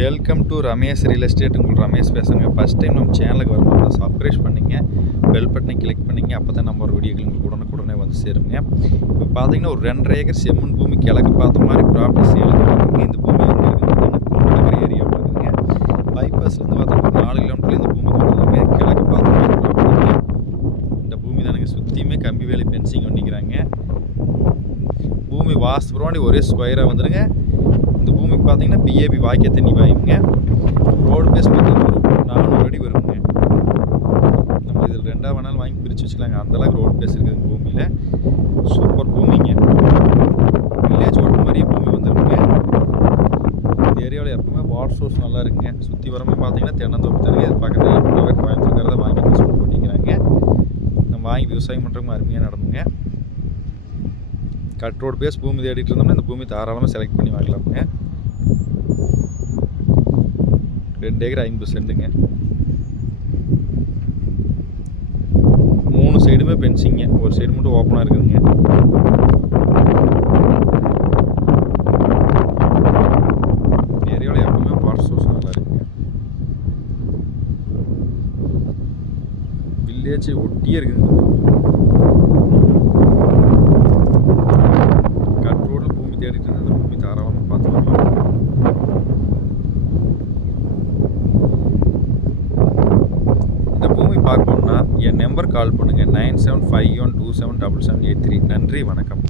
Welcome to Ramesh real estate. உங்கள் ரமேஷ் பேசுகிறேங்க. First time நம்ம சேனலுக்கு வரும்போது சப்ஸ்கிரைப் பண்ணிங்க, பெல் பட்டனை கிளிக் பண்ணிங்க. அப்போ தான் நம்ம ஒரு வீடியோக்கள் உங்களுக்கு உடனுக்குடனே வந்து சேருங்க. இப்போ பார்த்தீங்கன்னா ஒரு 2.5 ஏக்கர் செம்மண் பூமி கிழக்கு பார்த்த மாதிரி ப்ராப்பர்ட்டி சேலுக்கு இருக்குங்க. இந்த பூமி வந்து இருக்குதுங்க ஏரியாவில் இருக்குதுங்க. பைபாஸ்லேருந்து பார்த்தீங்கன்னா 4 கிலோமீட்டரில் இந்த பூமி கொடுத்துருங்க. கிழக்கு பார்த்த மாதிரி ப்ராப்பர்ட்டிங்க. இந்த பூமி தானுங்க சுற்றியுமே கம்பி வேலி பென்சிங் பண்ணிக்கிறாங்க. பூமி வாஸ்து புறவாண்டி ஒரே ஸ்கொயராக வந்துடுங்க. இந்த பூமிக்கு பார்த்தீங்கன்னா பிஏபி வாய்க்க தண்ணி வாயுங்க. ரோடு பேஸ் பார்த்தீங்கன்னா ஒரு 400 அடி வருங்க. நம்ம இதில் 2ஆக வேணாலும் வாங்கி பிரித்து வச்சுக்கலாங்க. அந்தளவுக்கு ரோடு பேஸ் இருக்குதுங்க பூமியில். சூப்பர் பூமிங்க. வில்லேஜ் ஓட்டு மாதிரியே பூமி வந்துருக்குங்க. இந்த ஏரியாவில் எப்பவுமே வாட்டர் சோர்ஸ் நல்லா இருக்குங்க. சுற்றி வரமே பார்த்தீங்கன்னா தென்னந்தோப்பு தண்ணி. இது பக்கத்தில் ஃபுல்லாகவே கோயம்புத்தூர்காரதை வாங்கி யூஸ் பண்ணிக்கிறாங்க. நம்ம வாங்கி விவசாயம் பண்ணுறவங்க அருமையாக நடந்துங்க. கட் ரோடு பேஸ் பூமி தேடிட்டு இருந்தோம்னா இந்த பூமி தாராளமாக செலக்ட் பண்ணி வாங்கலாமுங்க. 2 ஏக்கர் 50 சென்ட்டுங்க. 3 சைடுமே பென்சிங்க. ஒரு சைடு மட்டும் ஓப்பனாக இருக்குதுங்க. ஏரியாவில் எப்பவுமே வாட்டர் சோர்ஸ் நல்லா இருக்குங்க. வில்லேஜ் ஒட்டியே இருக்குதுங்க. தேடிட்டு இருந்து அந்த பூமி தாராளமாக பார்த்து வரலாம். இந்த பூமி பார்க்கணுன்னா என் நம்பர் கால் பண்ணுங்கள் 9751277783. நன்றி, வணக்கம்.